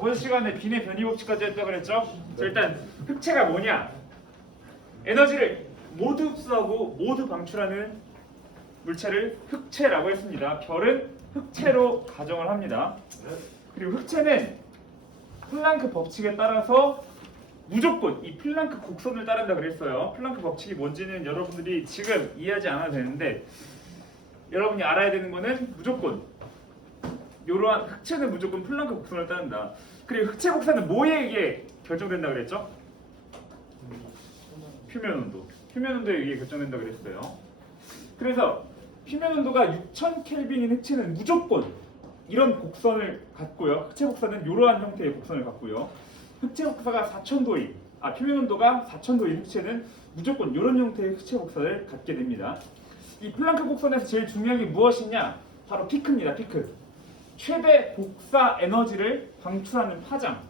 저번 시간에 빈의 변이 법칙까지 했다고 그랬죠? 자, 일단 흑체가 뭐냐? 에너지를 모두 흡수하고 모두 방출하는 물체를 흑체라고 했습니다. 별은 흑체로 가정을 합니다. 그리고 흑체는 플랑크 법칙에 따라서 무조건 이 플랑크 곡선을 따른다 그랬어요. 플랑크 법칙이 뭔지는 여러분들이 지금 이해하지 않아도 되는데 여러분이 알아야 되는 거는 무조건 이러한 흑체는 무조건 플랑크 곡선을 따른다. 그리고 흑체 곡선은 뭐에 의해 결정된다 그랬죠? 표면 온도. 표면 온도에 의해 결정된다 그랬어요. 그래서 표면 온도가 6000켈빈인 흑체는 무조건 이런 곡선을 갖고요. 흑체 곡선은 이러한 형태의 곡선을 갖고요. 흑체 곡선가 4000도인 표면 온도가 4000도인 흑체는 무조건 이런 형태의 흑체 곡선을 갖게 됩니다. 이 플랑크 곡선에서 제일 중요한 게 무엇이냐? 바로 피크입니다. 피크. 최대 복사 에너지를 방출하는 파장.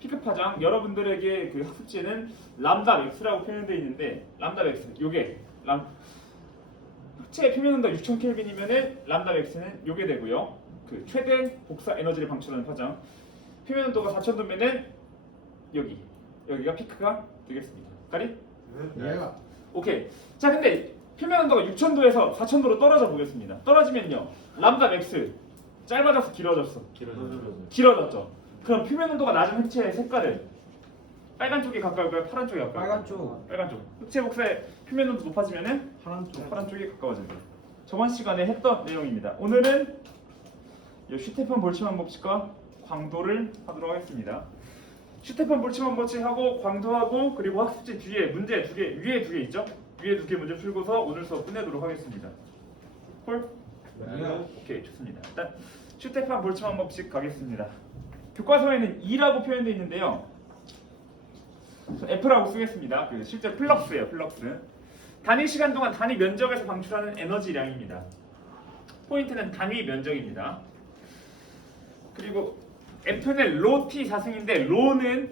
피크 파장. 여러분들에게 그 학습지에는 람다 맥스라고 표현되어 있는데 람다 맥스. 요게 흑체의 표면 온도가 6000켈빈이면은 람다 맥스는 요게 되고요. 그 최대 복사 에너지를 방출하는 파장. 표면 온도가 4000도면은 여기가 피크가 되겠습니다. 까리? 네. 오케이. 자, 근데 표면 온도가 6000도에서 4000도로 떨어져 보겠습니다. 떨어지면요. 람다 맥스 짧아져서 길어졌어. 길어졌죠. 그럼 표면 온도가 낮은 흑체의 색깔은 빨간 쪽이 가까울까요? 파란 쪽이 가까울까요? 빨간 쪽. 빨간 쪽. 흑체 복사의 표면 온도 높아지면은 파란 쪽이 가까워진다. 저번 시간에 했던 내용입니다. 오늘은 이 슈테판 볼츠만 법칙과 광도를 하도록 하겠습니다. 슈테판 볼츠만 법칙하고 광도하고 그리고 학습지 뒤에 문제 두 개, 위에 두 개 있죠? 위에 두 개 문제 풀고서 오늘 수업 끝내도록 하겠습니다. 콜? 네. 오케이, 좋습니다. 일단 슈테판 볼츠만 법칙 가겠습니다. 교과서에는 E라고 표현되어 있는데요. F라고 쓰겠습니다. 그 실제 플럭스예요. 플럭스. 단위 시간 동안 단위 면적에서 방출하는 에너지량입니다. 포인트는 단위 면적입니다. 그리고 F는 로 T 사승인데 로는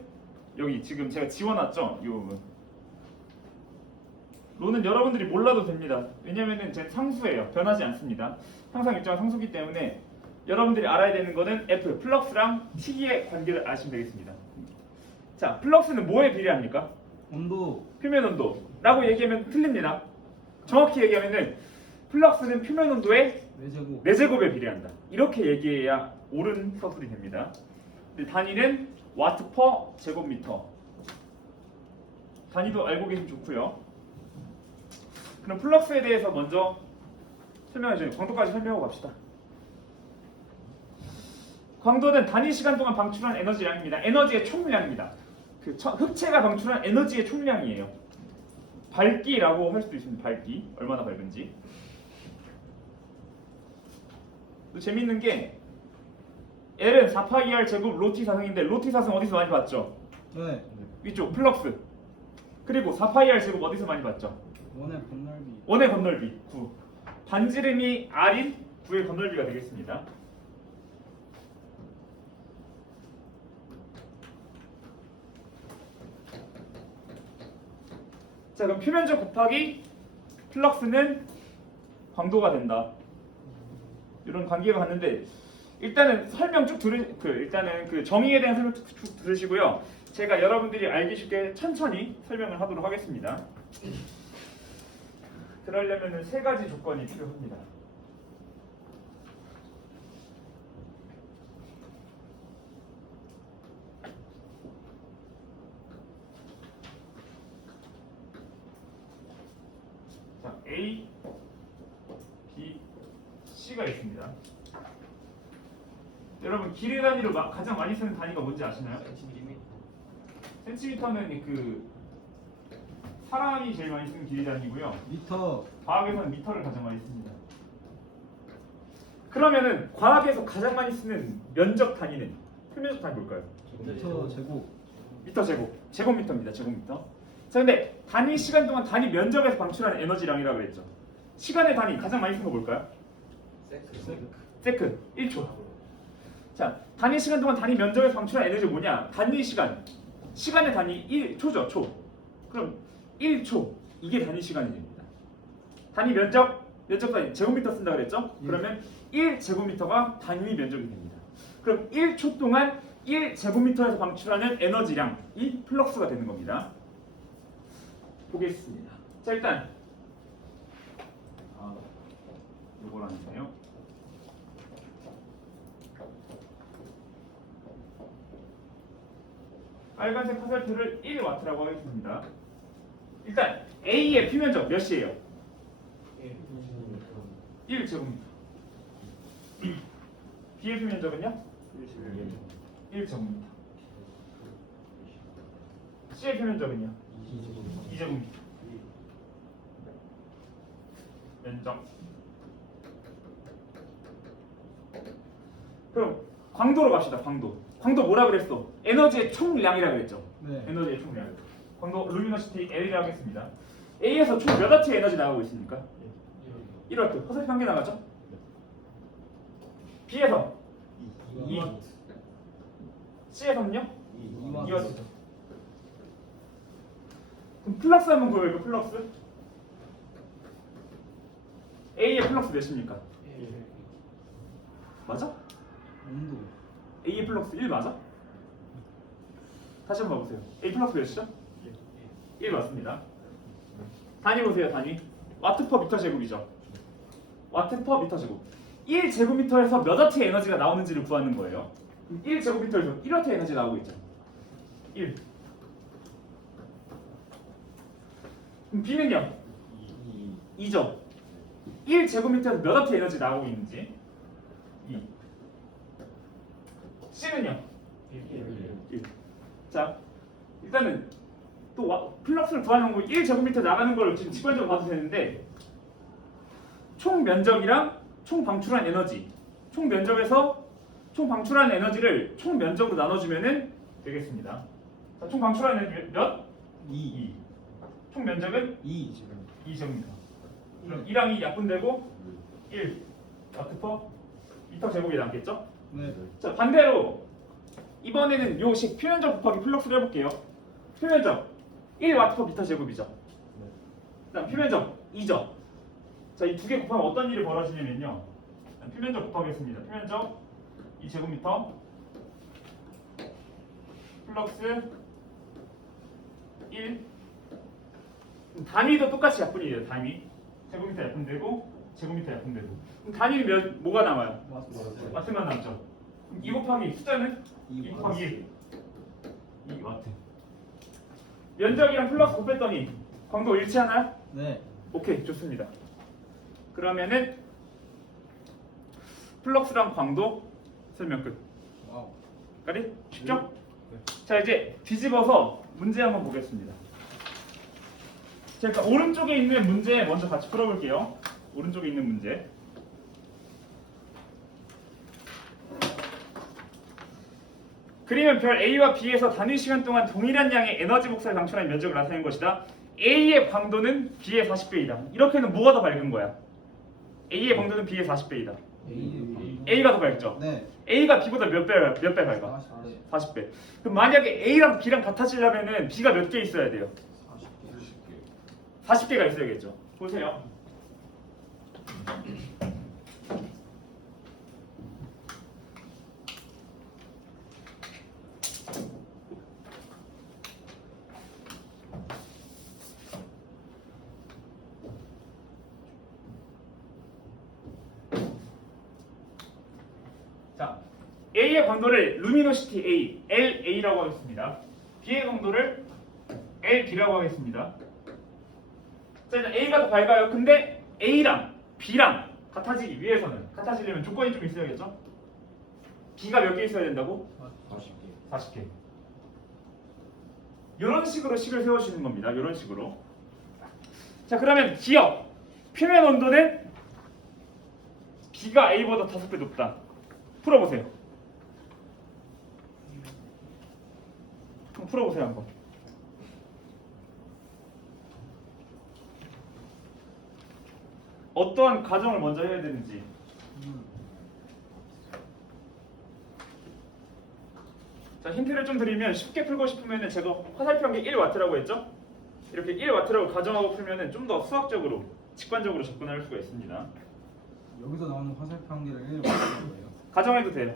여기 지금 제가 지워놨죠? 이 부분. 로는 여러분들이 몰라도 됩니다. 왜냐면은 제 상수예요. 변하지 않습니다. 항상 일정한 상수기 때문에 여러분들이 알아야 되는 거는 F, 플럭스랑 T의 관계를 아시면 되겠습니다. 자, 플럭스는 뭐에 비례합니까? 온도. 표면 온도라고 얘기하면 틀립니다. 정확히 얘기하면은 플럭스는 표면 온도의 4제곱에 비례한다. 이렇게 얘기해야 옳은 서술이 됩니다. 단위는 와트 퍼 제곱미터. 단위도 알고 계시면 좋고요. 그럼 플럭스에 대해서 먼저 설명해줘요. 광도까지 설명하고 갑시다. 광도는 단위 시간 동안 방출한 에너지량입니다. 에너지의 총량입니다. 그 흑체가 방출한 에너지의 총량이에요. 밝기라고 할 수도 있습니다. 밝기. 얼마나 밝은지. 또 재밌는 게 L은 4파이R 제곱 로티 사승인데 로티 사승 어디서 많이 봤죠? 네. 위쪽 플럭스. 그리고 4파이R 제곱 어디서 많이 봤죠? 원의 건널비. 원의 건널비 9. 반지름이 R인 9의 건널비가 되겠습니다. 자, 그럼 표면적 곱하기 플럭스는 광도가 된다. 이런 관계가 갔는데 일단은 설명 쭉 일단은 그 정의에 대한 설명 쭉 들으시고요. 제가 여러분들이 알기 쉽게 천천히 설명을 하도록 하겠습니다. 그러려면은 3가지 조건이 필요합니다. 자, A, B, C가 있습니다. 여러분 길이 단위로 가장 많이 쓰는 단위가 뭔지 아시나요? 센티미터는 그 사람이 제일 많이 쓰는 길이 단위고요. 미터. 과학에서는 미터를 가장 많이 씁니다. 그러면은 과학에서 가장 많이 쓰는 면적 단위는 표면적 단위 뭘까요? 미터 제곱. 미터 제곱. 제곱미터입니다. 제곱미터. 자, 근데 단위 시간 동안 단위 면적에서 방출하는 에너지량이라고 그랬죠. 시간의 단위 가장 많이 쓰는 거 뭘까요? 세크. 1초. 자, 단위 시간 동안 단위 면적에서 방출하는 에너지가 뭐냐? 단위 시간. 시간의 단위 1초죠. 초. 그럼 1초. 이게 단위 시간이 됩니다. 단위 면적 단위 제곱미터 쓴다 그랬죠? 그러면 1제곱미터가 단위 면적이 됩니다. 그럼 1초 동안 1제곱미터에서 방출하는 에너지량이 플럭스가 되는 겁니다. 보겠습니다. 자, 일단 요거라는데요. 빨간색 화살표를 1W라고 하겠습니다. 일단 A의 표면적 몇이에요? 1제곱미터. B의 표면적은요? 1제곱미터. C의 표면적은요? 2제곱미터. 면적. 그럼 광도로 갑시다. 광도 뭐라 그랬어? 에너지의 총량이라 그랬죠. 네. 에너지의 총량. 광도 루미노시티 L이라고 하겠습니다. A에서 총 몇 와트의 에너지 나가고 있습니까? 1와트. 화살표 한 개 나가죠? B에서 2. C에서는요? 2와트. 그럼 플럭스 한번 구해볼까요? 플럭스. A의 플럭스 몇입니까? 맞아? 온도. A의 플럭스 1 맞아? 다시 한번 봐보세요. A 플럭스 몇이죠? 1 맞습니다. 단위 보세요. 단위. 와트 퍼 미터 제곱이죠. 와트 퍼 미터 제곱. 1제곱미터에서 몇 와트의 에너지가 나오는지를 구하는 거예요. 1제곱미터에서 1와트의 에너지 나오고 있죠. 1. 그럼 B는요? 2죠. 1제곱미터에서 몇 와트의 에너지 나오고 있는지 2. C는요? 1. 자, 일단은 또 플럭스를 구하는 거 1제곱미터 나가는 걸 지금 직관적으로 봐도 되는데 총 면적이랑 총 방출한 에너지, 총 면적에서 총 방출한 에너지를 총 면적으로 나눠주면은 되겠습니다. 자, 총 방출한 에너지 몇? 2. 총 면적은 2제곱미터. 그럼 2랑 2 약분되고 1 와트 퍼 미터 제곱이 남겠죠? 네. 자, 반대로 이번에는 요 식 표면적 곱하기 플럭스를 해볼게요. 표면적 1와트 퍼 미터 제곱이죠. 그다음 표면적 2죠. 자, 이 두 개 곱하면 어떤 일이 벌어지냐면요. 표면적 곱하겠습니다. 표면적 2제곱미터 플럭스 1. 단위도 똑같이 약분이 돼요. 단위 제곱미터 약분되고 제곱미터 약분되고. 그럼 단위는 뭐가 남아요? 와트만 남죠. 그럼 2 곱하기 숫자는 2 곱하기 1. 2와트. 면적이랑 플러스 곱했더니 광도 일치하나요? 네. 오케이, 좋습니다. 그러면은 플럭스랑 광도 설명 끝. 와우. 까리? 쉽죠? 자, 이제 뒤집어서 문제 한번 보겠습니다. 자, 일단 오른쪽에 있는 문제 먼저 같이 풀어볼게요. 오른쪽에 있는 문제. 그림은 별 A와 B에서 단위 시간 동안 동일한 양의 에너지 복사를 방출한 면적을 나타낸 것이다. A의 광도는 B의 40배이다. 이렇게는 뭐가 더 밝은 거야? A의 광도는 B의 40배이다. A가 더 밝죠? 네. A가 B보다 몇 배 밝아? 40배. 그럼 만약에 A랑 B랑 같아지려면은 B가 몇 개 있어야 돼요? 40개가 있어야겠죠. 보세요. 자, A의 광도를 루미노시티 A, LA라고 하겠습니다. B의 광도를 LB라고 하겠습니다. 자, 이제 A가 더 밝아요. 근데 A랑 B랑 같아지기 위해서는, 같아지려면 조건이 좀 있어야겠죠? B가 몇 개 있어야 된다고? 40개. 이런 식으로 식을 세워주는 겁니다. 이런 식으로. 자, 그러면 기억 표면 온도는 B가 A보다 5배 높다. 풀어보세요. 한번 풀어보세요 한번. 어떠한 가정을 먼저 해야 되는지. 자, 힌트를 좀 드리면 쉽게 풀고 싶으면 제가 화살표 한 게 1W라고 했죠? 이렇게 1W라고 가정하고 풀면 좀 더 수학적으로, 직관적으로 접근할 수가 있습니다. 여기서 나오는 화살표 한 개를 1 맞는 거예요. 가정해도 돼요.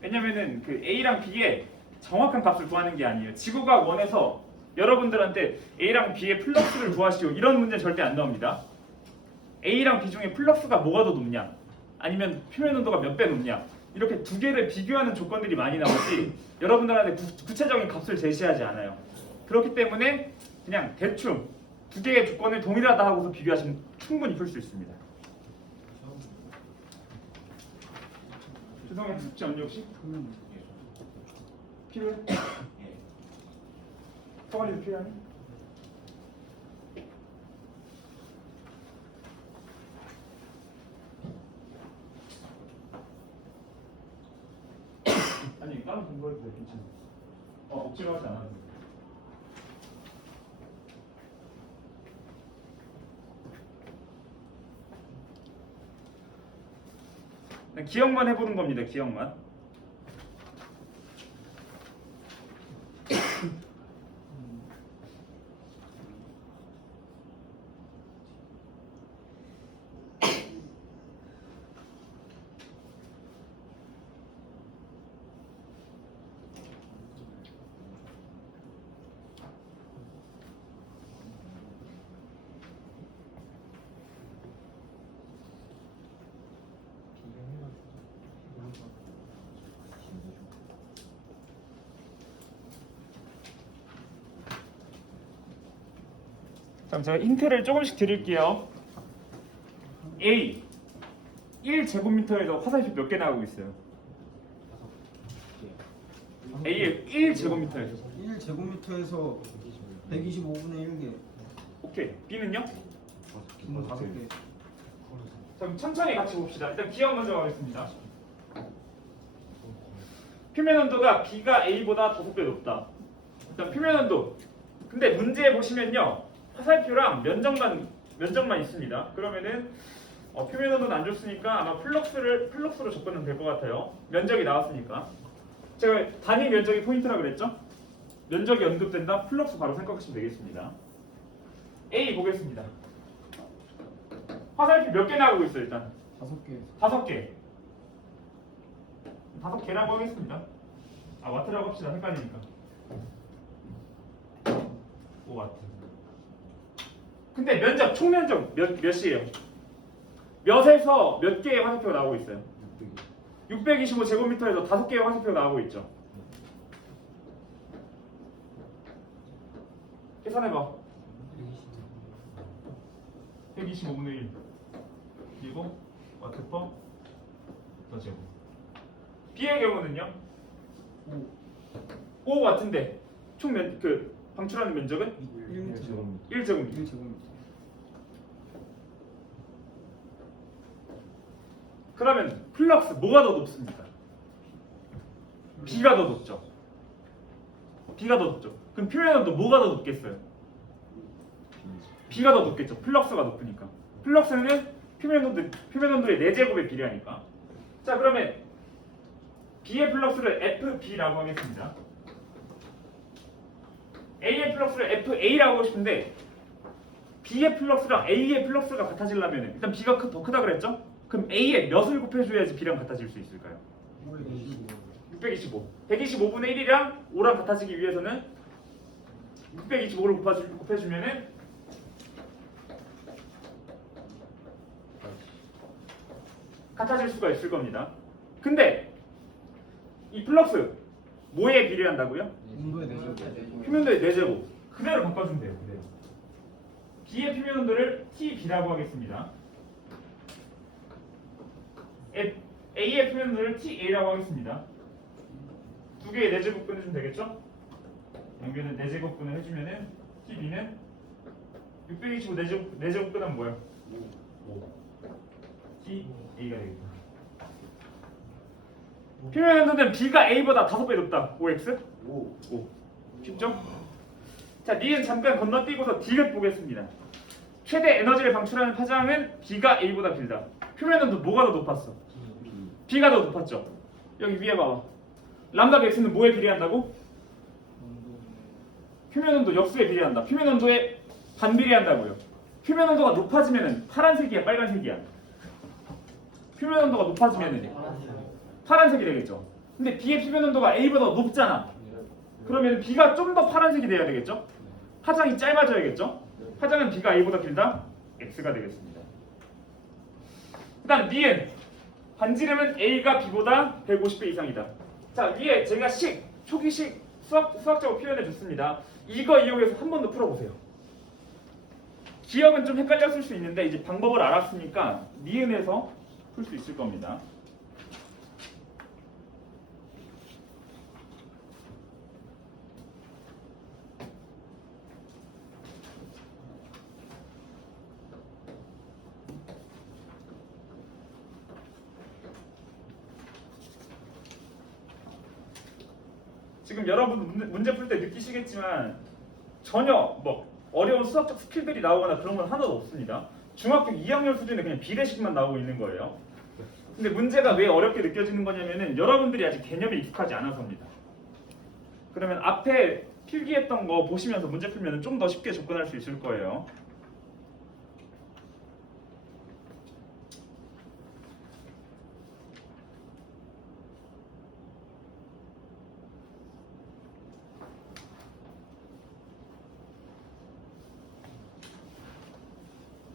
왜냐면은 그 A랑 B의 정확한 값을 구하는 게 아니에요. 지구가 원해서 여러분들한테 A랑 B의 플럭스를 구하시오 이런 문제 절대 안 나옵니다. A랑 B 중에 플럭스가 뭐가 더 높냐, 아니면 표면 온도가 몇 배 높냐, 이렇게 두 개를 비교하는 조건들이 많이 나오지 여러분들한테 구체적인 값을 제시하지 않아요. 그렇기 때문에 그냥 대충 두 개의 조건을 동일하다 하고서 비교하시면 충분히 풀 수 있습니다. 죄송해요. 숙제 없니 혹시? 필요해? 서관이도 필요하니? 아니 다른 공부해도 돼. 괜찮아. 억지로 하지 않아도 돼. 기억만 해보는 겁니다. 기억만. 그럼 제가 힌트를 조금씩 드릴게요. A 1제곱미터에서 화살표 몇 개 나오고 있어요? A의 1제곱미터에서 1제곱미터에서 125분의 1개. 오케이. B는요? 5개. 그럼 천천히 같이 봅시다. 일단 기억 먼저 가겠습니다. 표면 온도가 B가 A보다 5배 높다. 일단 표면 온도. 근데 문제에 보시면요, 화살표랑 면적만 있습니다. 그러면은 표면 온도는 안 줬으니까 아마 플럭스로 접근은 될 것 같아요. 면적이 나왔으니까. 제가 단위 면적이 포인트라 그랬죠? 면적이 언급된다. 플럭스 바로 생각하시면 되겠습니다. A 보겠습니다. 화살표 몇 개 나오고 있어요, 일단? 5개. 5개. 5개라고 하겠습니다. 와트라고 합시다. 헷갈리니까. 5와트. 근데 면적, 총 면적 몇이에요? 몇에서 몇 개의 화살표가 나오고 있어요? 625제곱미터에서 5개의 화살표가 나오고 있죠. 계산해봐. 125분의 1 그리고 와트/더 제곱. B의 경우는요? 5와트인데 총 방출하는 면적은 1제곱미터. 1제곱미터. 1제곱미터. 그러면 플럭스 뭐가 더 높습니까? B가 더 높죠. B가 더 높죠. 그럼 표면 온도 뭐가 더 높겠어요? B가 더 높겠죠. 플럭스가 높으니까. 플럭스는 표면 온도의 4제곱에 비례하니까. 자, 그러면 B의 플럭스를 FB라고 하겠습니다. A의 플럭스를 FA라고 하고 싶은데 B의 플럭스랑 A의 플럭스가 같아지려면 일단 B가 더 크다 그랬죠? 그럼 A의 몇을 곱해줘야지 B랑 같아질 수 있을까요? 625. 125분의 1이랑 5랑 같아지기 위해서는 625를 곱해주면은 같아질 수가 있을 겁니다. 근데 이 플럭스 뭐에 비례한다고요? 온도의 4제곱. 표면도의 4제곱. 그대로 바꿔주면 돼요. 그대로. B의 표면 온도를 TB라고 하겠습니다. A의 표면 온도를 TA라고 하겠습니다. 두 개의 4제곱분을 해주면 되겠죠? 여기는 4제곱분을 해주면은 TB는 625 4제곱분 하면 뭐예요? 5. TA가 되겠다. 표면 온도는 B가 A보다 5배 높다. 5x? 5. 쉽죠? 자, 니은 잠깐 건너뛰고서 D를 보겠습니다. 최대 에너지를 방출하는 파장은 B가 A보다 길다. 표면 온도 뭐가 더 높았어? B가 더 높았죠? 여기 위에 봐봐. 람다 x는 뭐에 비례한다고? 표면 온도 역수에 비례한다. 표면 온도에 반비례한다고요. 표면 온도가 높아지면은 파란색이야, 빨간색이야? 표면 온도가 높아지면은 파란색이 되겠죠. 근데 B의 표면 온도가 A보다 높잖아. 그러면 B가 좀 더 파란색이 돼야 되겠죠? 파장이 짧아져야겠죠? 파장은 B가 A보다 길다? X가 되겠습니다. 그 다음 니은 반지름은 A가 B보다 150배 이상이다. 자, 위에 제가 초기식 수학적으로 표현해 줬습니다. 이거 이용해서 한 번 더 풀어보세요. 기억은 좀 헷갈렸을 수 있는데 이제 방법을 알았으니까 니은에서 풀 수 있을 겁니다. 지금 여러분 문제 풀 때 느끼시겠지만 전혀 뭐 어려운 수학적 스킬들이 나오거나 그런 건 하나도 없습니다. 중학교 2학년 수준에 그냥 비례식만 나오고 있는 거예요. 근데 문제가 왜 어렵게 느껴지는 거냐면은 여러분들이 아직 개념에 익숙하지 않아서입니다. 그러면 앞에 필기했던 거 보시면서 문제 풀면 좀 더 쉽게 접근할 수 있을 거예요.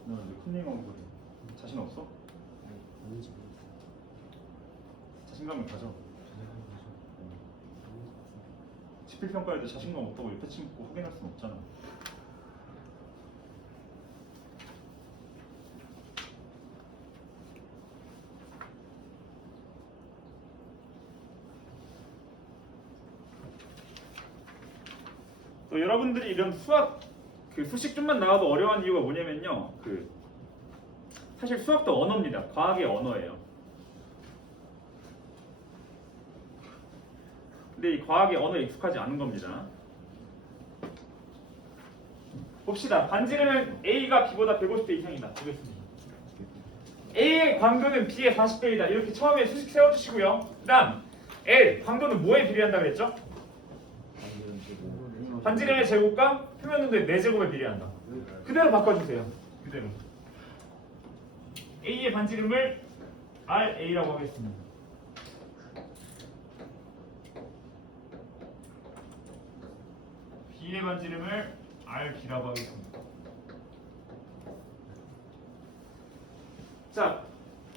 너는 왜 쿤닝하고 그래? 자신 없어? 자신감을 가져. 지필평가에도 자신감 없다고 옆에 침 먹고 확인할 수는 없잖아. 또 여러분들이 이런 수학 수식 좀만 나와도 어려운 이유가 뭐냐면요. 사실 수학도 언어입니다. 과학의 언어예요. 근데 이 과학의 언어에 익숙하지 않은 겁니다. 봅시다. 반지름은 A가 B보다 150배 이상이다. 보겠습니다. A의 광도는 B의 40배이다. 이렇게 처음에 수식 세워주시고요. 그 다음 L, 광도는 뭐에 비례한다 그랬죠? 반지름의 제곱과 표면 온도의 4제곱에 비례한다. 그대로 바꿔주세요. 그대로. A의 반지름을 RA라고 하겠습니다. B의 반지름을 RB라고 하겠습니다. 자,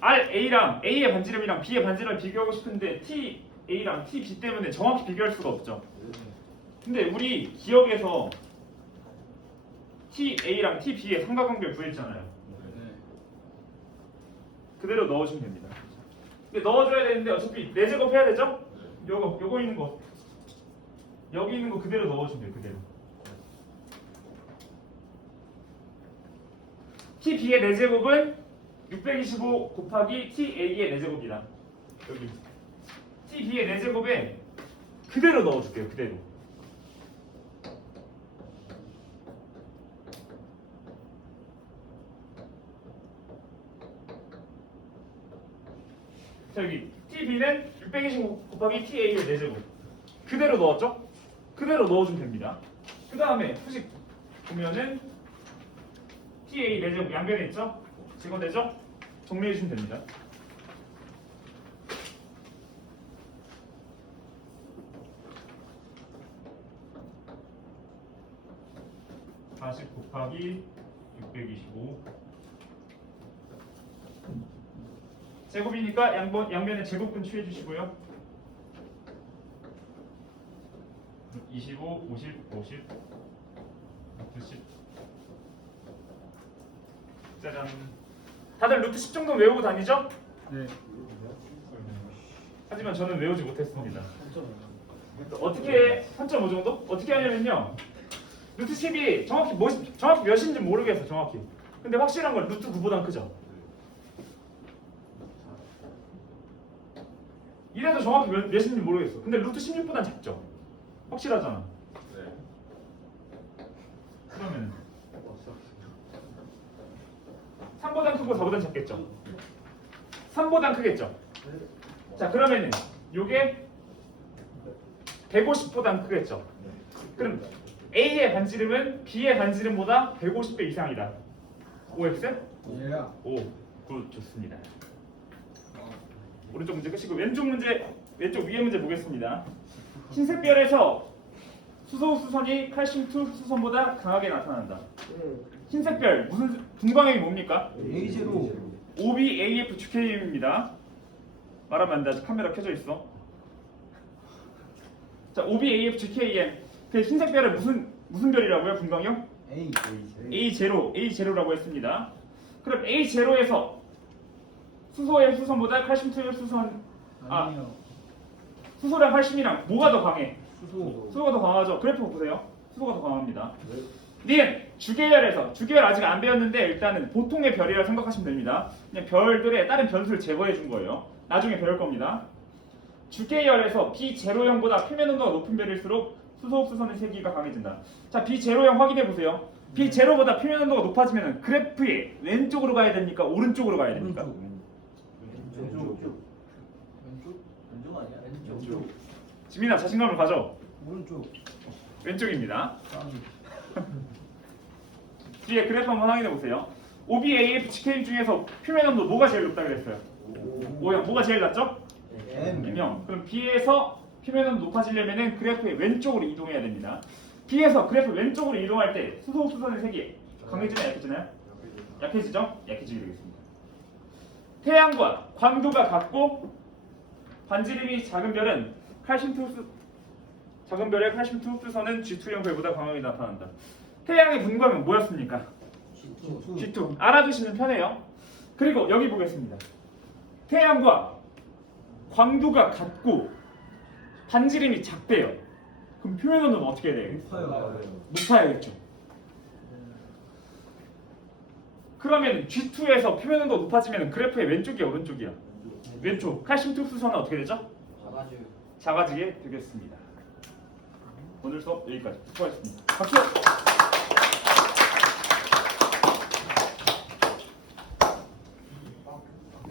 RA랑 A의 반지름이랑 B의 반지름을 비교하고 싶은데 TA랑 TB 때문에 정확히 비교할 수가 없죠. 근데 우리 기억에서 TA랑 TB의 삼각관계를 구했잖아요. 그대로 넣어주면 됩니다. 근데 넣어줘야 되는데 어차피 4제곱 해야 되죠? 요거 있는 거 여기 있는 거 그대로 넣어주면 돼요. 그대로. TB의 4제곱은 625 곱하기 TA의 4제곱이다. 여기 TB의 4제곱에 그대로 넣어줄게요. 그대로. 자, 여기 TB는 625 곱하기 TA의 4제곱 그대로 넣었죠? 그대로 넣어주면 됩니다. 그 다음에 수식 보면은 TA 4제곱 양변에 있죠? 제거되죠? 정리해주면 됩니다. (40) 곱하기 625 제곱이니까 양변에 제곱근 취해주시고요. 25, 50, 50, 10. 짜잔. 다들 루트 10 정도 외우고 다니죠? 네. 하지만 저는 외우지 못했습니다. 어떻게 3.5 정도? 어떻게 하냐면요. 루트 10이 정확히 몇인지 모르겠어. 정확히. 근데 확실한 건 루트 9보단 크죠. 이래도 정확히 몇인지 모르겠어. 근데 루트 16보단 작죠. 확실하잖아. 그러면 3보단 크고 4보단 작겠죠. 3보단 크겠죠. 자, 그러면은 요게 150보단 크겠죠. 그럼 A의 반지름은 B의 반지름보다 150배 이상이다. OX? 예. 오, 굿, 좋습니다. 오른쪽 문제 끝이고 왼쪽 문제 왼쪽 위에 문제 보겠습니다. 흰색별에서 수소수선이 칼슘2 수선보다 강하게 나타난다. 흰색별 무슨 분광액이 뭡니까? A0 OBAFGKM입니다. 말하면 안 돼. 아직 카메라 켜져 있어. 자, OBAFGKM. 그 흰색별은 무슨 별이라고요? 분광형? A A0라고 했습니다. 그럼 A0에서 수소의 수선보다 칼슘2의 수선 아니요. 수소랑 칼슘이랑 뭐가 더 강해? 수소. 수소가 더 강하죠. 그래프 보세요. 수소가 더 강합니다. 니은 주계열에서 주계열 아직 안 배웠는데 일단은 보통의 별이라 생각하시면 됩니다. 그냥 별들의 다른 변수를 제거해 준 거예요. 나중에 배울 겁니다. 주계열에서 B0형보다 표면 온도가 높은 별일수록 수소수선의 세기가 강해진다. 자, B0형 확인해 보세요. B0보다 표면 온도가 높아지면 그래프의 왼쪽으로 가야 됩니까? 오른쪽으로 가야 됩니까? 왼쪽. 왼쪽 아니야? 왼쪽. 지민아 자신감을 가져. 오른쪽. 왼쪽입니다. 까비. 뒤에 그래프 한번 확인해 보세요. OBAFGK 중에서 표면 온도 뭐가 제일 높다 그랬어요? O형. 뭐가 제일 낮죠? M. M형. 그럼 B에서 표면 온도 높아지려면 그래프의 왼쪽으로 이동해야 됩니다. B에서 그래프 왼쪽으로 이동할 때 수소수선의 색이 강해지나요? 약해지나요? 약해지죠? 약해지게 되겠습니다. 태양과 광도가 같고 반지름이 작은 별은 작은 별의 칼슘2 수선은 G2형 별보다 강하게 나타난다. 태양의 분광은 뭐였습니까? G2. 알아두시면 편해요. 그리고 여기 보겠습니다. 태양과 광도가 같고 반지름이 작대요. 그럼 표면 온도는 어떻게 해야 되겠어요? 높아요. 높아야겠죠. 그러면 G2에서 표면 온도가 높아지면 그래프의 왼쪽이야 오른쪽이야? 왼쪽. 칼슘2 수선은 어떻게 되죠? 작아져요. 작아지게 되겠습니다. 오늘 수업 여기까지. 수고하셨습니다. 박수!